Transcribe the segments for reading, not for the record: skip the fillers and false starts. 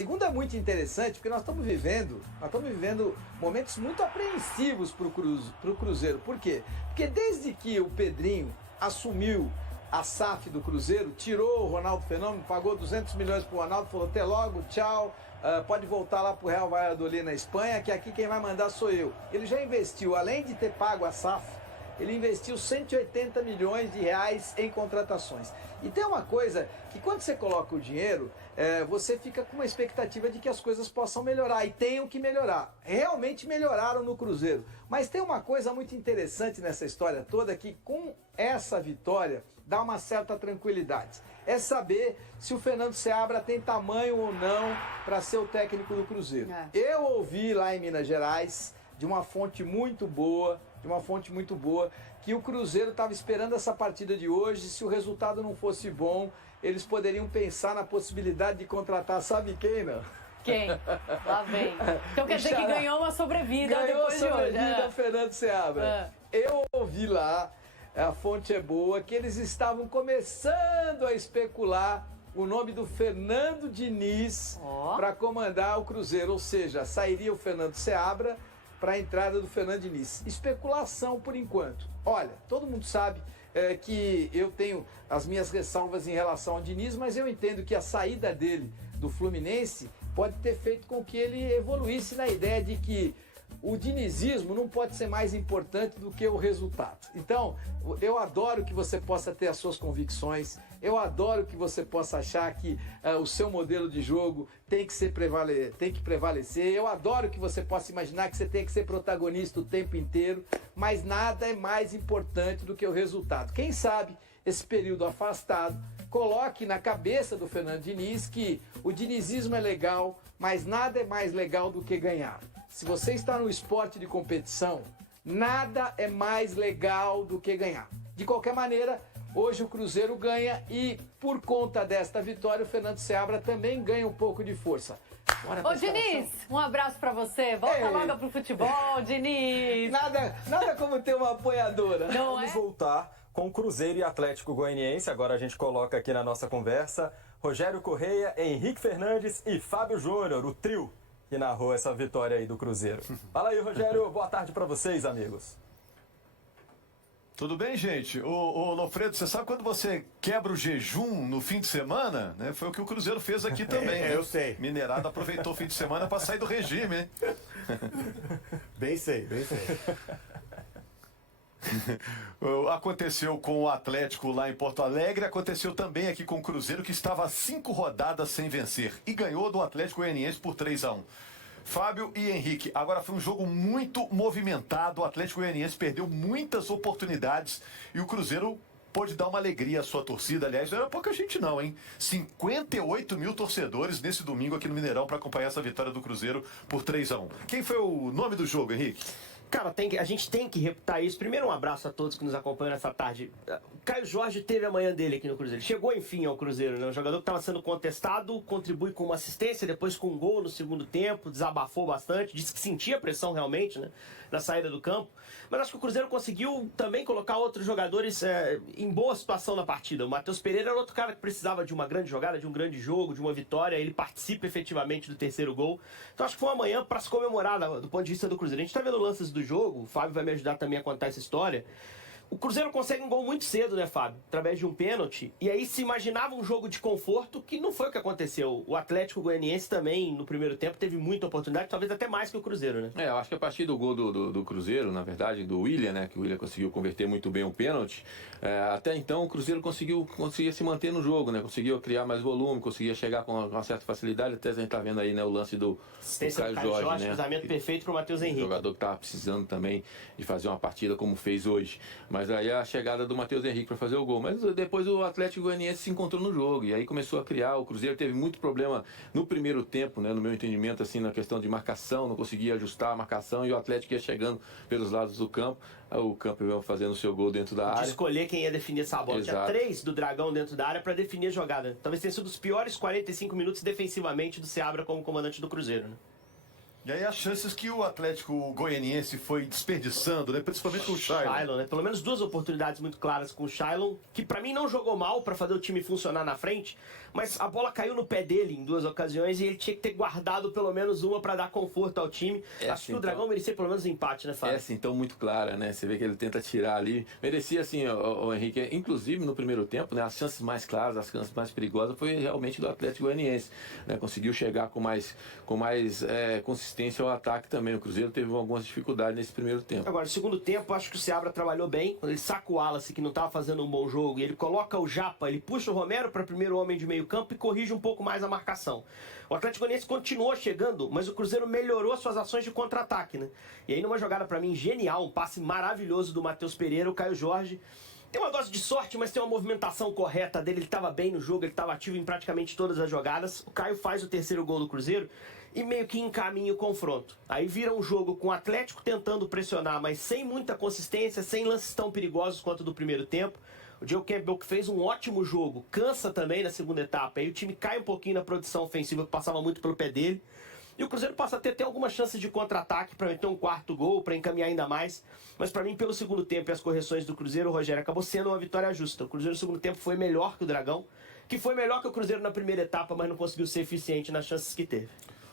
Segundo, é muito interessante porque nós estamos vivendo momentos muito apreensivos para o Cruzeiro. Por quê? Porque desde que o Pedrinho assumiu a SAF do Cruzeiro, tirou o Ronaldo Fenômeno, pagou 200 milhões para o Ronaldo, falou até logo, tchau, pode voltar lá para o Real Valladolid na Espanha, que aqui quem vai mandar sou eu. Ele já investiu, além de ter pago a SAF, ele investiu 180 milhões de reais em contratações. E tem uma coisa que quando você coloca o dinheiro, você fica com uma expectativa de que as coisas possam melhorar, e tenham que melhorar. Realmente melhoraram no Cruzeiro. Mas tem uma coisa muito interessante nessa história toda, que com essa vitória dá uma certa tranquilidade. É saber se o Fernando Seabra tem tamanho ou não para ser o técnico do Cruzeiro. Eu ouvi lá em Minas Gerais, de uma fonte muito boa, que o Cruzeiro estava esperando essa partida de hoje. Se o resultado não fosse bom, eles poderiam pensar na possibilidade de contratar, sabe quem, não? Quem? Lá vem. Então quer dizer que ganhou uma sobrevida depois de hoje. Ganhou a sobrevida, Fernando Seabra. Eu ouvi lá, a fonte é boa, que eles estavam começando a especular o nome do Fernando Diniz para comandar o Cruzeiro. Ou seja, sairia o Fernando Seabra para a entrada do Fernando Diniz. Especulação por enquanto. Olha, todo mundo sabe que eu tenho as minhas ressalvas em relação ao Diniz, mas eu entendo que a saída dele do Fluminense pode ter feito com que ele evoluísse na ideia de que o dinizismo não pode ser mais importante do que o resultado. Então, eu adoro que você possa ter as suas convicções, eu adoro que você possa achar que o seu modelo de jogo tem que prevalecer, eu adoro que você possa imaginar que você tem que ser protagonista o tempo inteiro, mas nada é mais importante do que o resultado. Quem sabe esse período afastado coloque na cabeça do Fernando Diniz que o dinizismo é legal, mas nada é mais legal do que ganhar. Se você está no esporte de competição, nada é mais legal do que ganhar. De qualquer maneira, hoje o Cruzeiro ganha e, por conta desta vitória, o Fernando Seabra também ganha um pouco de força. Ô, Diniz, um abraço pra você. Volta logo pro futebol, Diniz. Nada como ter uma apoiadora. Não Vamos voltar com o Cruzeiro e Atlético Goianiense. Agora a gente coloca aqui na nossa conversa Rogério Correia, Henrique Fernandes e Fábio Júnior, o trio que narrou essa vitória aí do Cruzeiro. Fala aí, Rogério. Boa tarde para vocês, amigos. Tudo bem, gente? Ô Lofredo, você sabe quando você quebra o jejum no fim de semana? Né? Foi o que o Cruzeiro fez aqui também. Né? Eu sei. Mineirada aproveitou o fim de semana para sair do regime, hein? Bem sei. Aconteceu com o Atlético lá em Porto Alegre, aconteceu também aqui com o Cruzeiro, que estava 5 rodadas sem vencer e ganhou do Atlético Goianiense por 3-1. Fábio e Henrique, agora foi um jogo muito movimentado, o Atlético Goianiense perdeu muitas oportunidades e o Cruzeiro pôde dar uma alegria à sua torcida. Aliás, não era pouca gente não, hein? 58 mil torcedores nesse domingo aqui no Mineirão para acompanhar essa vitória do Cruzeiro por 3-1. Quem foi o nome do jogo, Henrique? Cara, a gente tem que reputar isso. Primeiro, um abraço a todos que nos acompanham nessa tarde. O Caio Jorge teve a manhã dele aqui no Cruzeiro. Chegou, enfim, ao Cruzeiro, né? Um jogador que estava sendo contestado, contribui com uma assistência, depois com um gol no segundo tempo, desabafou bastante, disse que sentia pressão realmente, né? Na saída do campo. Mas acho que o Cruzeiro conseguiu também colocar outros jogadores em boa situação na partida. O Matheus Pereira era outro cara que precisava de uma grande jogada, de um grande jogo, de uma vitória. Ele participa efetivamente do terceiro gol. Então acho que foi uma manhã para se comemorar do ponto de vista do Cruzeiro. A gente está vendo lances do jogo, o Fábio vai me ajudar também a contar essa história. O Cruzeiro consegue um gol muito cedo, né, Fábio? Através de um pênalti. E aí se imaginava um jogo de conforto, que não foi o que aconteceu. O Atlético Goianiense também, no primeiro tempo, teve muita oportunidade, talvez até mais que o Cruzeiro, né? Eu acho que a partir do gol do Cruzeiro, na verdade, do William, né, que o William conseguiu converter muito bem o pênalti, até então o Cruzeiro conseguia se manter no jogo, né? Conseguiu criar mais volume, conseguia chegar com uma certa facilidade, até a gente tá vendo aí, né, o lance do Caio Jorge, né? Cruzamento perfeito pro Matheus Henrique. Jogador que estava precisando também de fazer uma partida como fez hoje. Mas aí a chegada do Matheus Henrique para fazer o gol. Mas depois o Atlético Goianiense se encontrou no jogo e aí começou a criar. O Cruzeiro teve muito problema no primeiro tempo, né, no meu entendimento, assim, na questão de marcação, não conseguia ajustar a marcação e o Atlético ia chegando pelos lados do campo. O Campbell fazendo o seu gol dentro da área. De escolher quem ia definir essa bola. Exato. Tinha 3 do Dragão dentro da área para definir a jogada. Talvez tenha sido os piores 45 minutos defensivamente do Seabra como comandante do Cruzeiro, né? E aí as chances que o Atlético Goianiense foi desperdiçando, né? Principalmente com o Shailon. Né? Pelo menos 2 oportunidades muito claras com o Shailon, que pra mim não jogou mal pra fazer o time funcionar na frente, mas a bola caiu no pé dele em 2 ocasiões e ele tinha que ter guardado pelo menos uma pra dar conforto ao time. Acho que o Dragão merecia pelo menos um empate, né, Fábio? É assim, então muito clara, né? Você vê que ele tenta tirar ali. Merecia assim, o Henrique, inclusive no primeiro tempo, né? As chances mais claras, as chances mais perigosas foi realmente do Atlético Goianiense, né? Conseguiu chegar com mais consistência ao ataque também. O Cruzeiro teve algumas dificuldades nesse primeiro tempo. Agora, no segundo tempo, acho que o Seabra trabalhou bem. Quando ele saca o Wallace, que não estava fazendo um bom jogo, e ele coloca o Japa, ele puxa o Romero para primeiro homem de meio campo e corrige um pouco mais a marcação. O Atlético Goianiense continuou chegando, mas o Cruzeiro melhorou suas ações de contra-ataque, né? E aí, numa jogada para mim genial, um passe maravilhoso do Matheus Pereira, o Caio Jorge tem uma dose de sorte, mas tem uma movimentação correta dele. Ele estava bem no jogo, ele estava ativo em praticamente todas as jogadas. O Caio faz o terceiro gol do Cruzeiro e meio que encaminha o confronto. Aí vira um jogo com o Atlético tentando pressionar, mas sem muita consistência, sem lances tão perigosos quanto do primeiro tempo. O Joe Campbell, que fez um ótimo jogo, cansa também na segunda etapa. Aí o time cai um pouquinho na produção ofensiva, que passava muito pelo pé dele. E o Cruzeiro passa a ter até algumas chances de contra-ataque para meter um quarto gol, para encaminhar ainda mais. Mas para mim, pelo segundo tempo e as correções do Cruzeiro, o Rogério, acabou sendo uma vitória justa. O Cruzeiro no segundo tempo foi melhor que o Dragão, que foi melhor que o Cruzeiro na primeira etapa, mas não conseguiu ser eficiente nas chances que teve.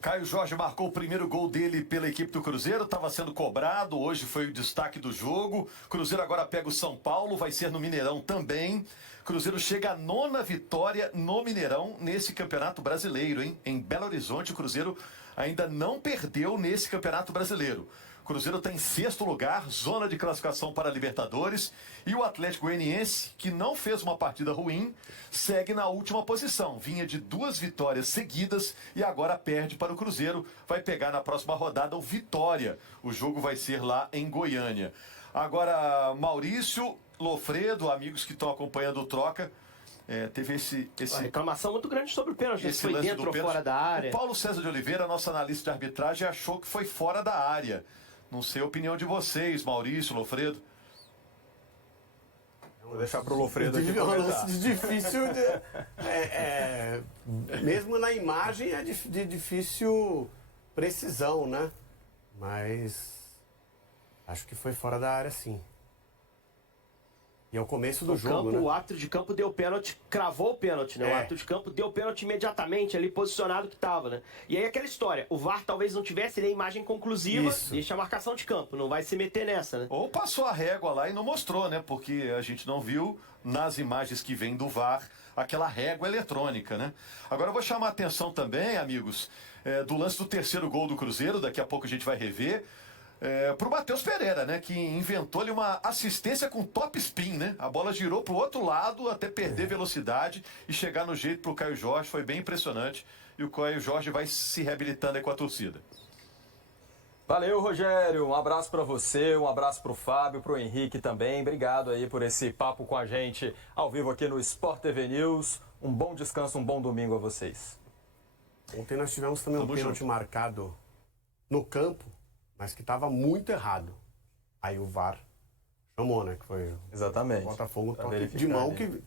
Caio Jorge marcou o primeiro gol dele pela equipe do Cruzeiro, estava sendo cobrado, hoje foi o destaque do jogo. Cruzeiro agora pega o São Paulo, vai ser no Mineirão também. Cruzeiro chega à 9ª vitória no Mineirão nesse Campeonato Brasileiro, hein? Em Belo Horizonte, o Cruzeiro ainda não perdeu nesse Campeonato Brasileiro. O Cruzeiro está em 6º lugar, zona de classificação para a Libertadores. E o Atlético Goianiense, que não fez uma partida ruim, segue na última posição. Vinha de 2 vitórias seguidas e agora perde para o Cruzeiro. Vai pegar na próxima rodada o Vitória. O jogo vai ser lá em Goiânia. Agora, Maurício, Lofredo, amigos que estão acompanhando o Troca, teve Uma reclamação muito grande sobre o pênalti, se foi dentro ou fora da área. O Paulo César de Oliveira, nosso analista de arbitragem, achou que foi fora da área. Não sei a opinião de vocês, Maurício, Lofredo. Vou deixar para o Lofredo aqui É um lance difícil. Mesmo na imagem é de difícil precisão, né? Mas acho que foi fora da área, sim. E é o começo do jogo, né? O árbitro de campo deu pênalti, cravou o pênalti, né? O árbitro de campo deu pênalti imediatamente ali, posicionado que estava, né? E aí aquela história, o VAR talvez não tivesse nem imagem conclusiva, deixa a marcação de campo, não vai se meter nessa, né? Ou passou a régua lá e não mostrou, né? Porque a gente não viu nas imagens que vêm do VAR aquela régua eletrônica, né? Agora eu vou chamar a atenção também, amigos, do lance do terceiro gol do Cruzeiro, daqui a pouco a gente vai rever. Pro Matheus Pereira, né? Que inventou ali uma assistência com top spin, né? A bola girou pro outro lado até perder velocidade e chegar no jeito pro Caio Jorge. Foi bem impressionante. E o Caio Jorge vai se reabilitando aí com a torcida. Valeu, Rogério. Um abraço para você, um abraço para o Fábio, para o Henrique também. Obrigado aí por esse papo com a gente ao vivo aqui no Sport TV News. Um bom descanso, um bom domingo a vocês. Ontem nós tivemos também um pênalti marcado no campo, mas que estava muito errado. Aí o VAR chamou, né? Que foi exatamente o Botafogo toque de mão que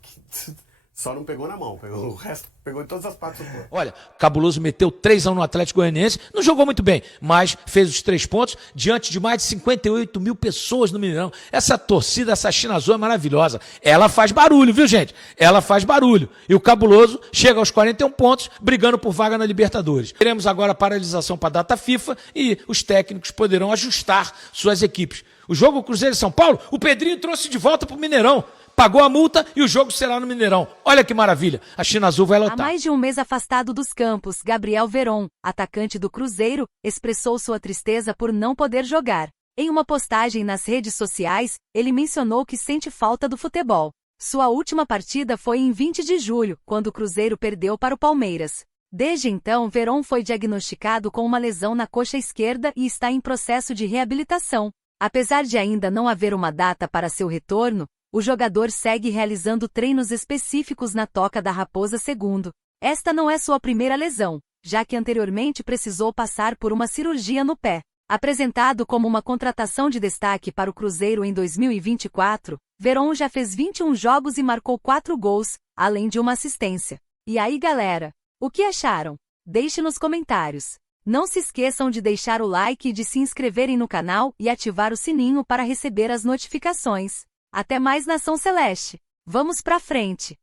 só não pegou na mão. O resto pegou em todas as partes do corpo. Olha, Cabuloso meteu 3-1 no Atlético Goianiense, não jogou muito bem, mas fez os 3 pontos diante de mais de 58 mil pessoas no Mineirão. Essa torcida, essa China Azul é maravilhosa. Ela faz barulho, viu, gente? Ela faz barulho. E o Cabuloso chega aos 41 pontos, brigando por vaga na Libertadores. Teremos agora a paralisação para a data FIFA e os técnicos poderão ajustar suas equipes. O jogo Cruzeiro e São Paulo, o Pedrinho trouxe de volta para o Mineirão. Pagou a multa e o jogo será no Mineirão. Olha que maravilha, a China Azul vai lotar. Há mais de um mês afastado dos campos, Gabriel Veron, atacante do Cruzeiro, expressou sua tristeza por não poder jogar. Em uma postagem nas redes sociais, ele mencionou que sente falta do futebol. Sua última partida foi em 20 de julho, quando o Cruzeiro perdeu para o Palmeiras. Desde então, Veron foi diagnosticado com uma lesão na coxa esquerda e está em processo de reabilitação. Apesar de ainda não haver uma data para seu retorno, o jogador segue realizando treinos específicos na Toca da Raposa II. Esta não é sua primeira lesão, já que anteriormente precisou passar por uma cirurgia no pé. Apresentado como uma contratação de destaque para o Cruzeiro em 2024, Veron já fez 21 jogos e marcou 4 gols, além de uma assistência. E aí, galera, o que acharam? Deixe nos comentários. Não se esqueçam de deixar o like e de se inscreverem no canal e ativar o sininho para receber as notificações. Até mais, Nação Celeste! Vamos pra frente!